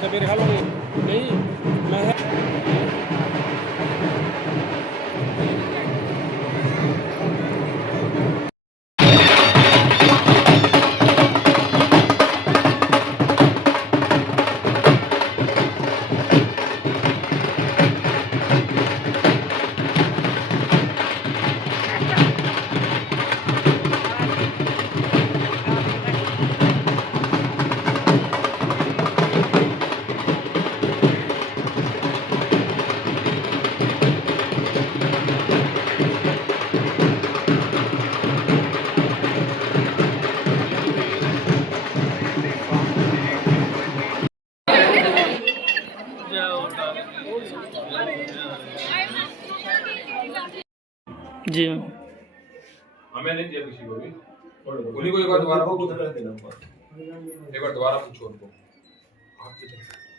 तो मेरे ख्याल में नहीं मैं जी हमें नहीं दिया किसी को भी। उन्हीं को एक बार दोबारा पूछो उनको। आपकी तरफ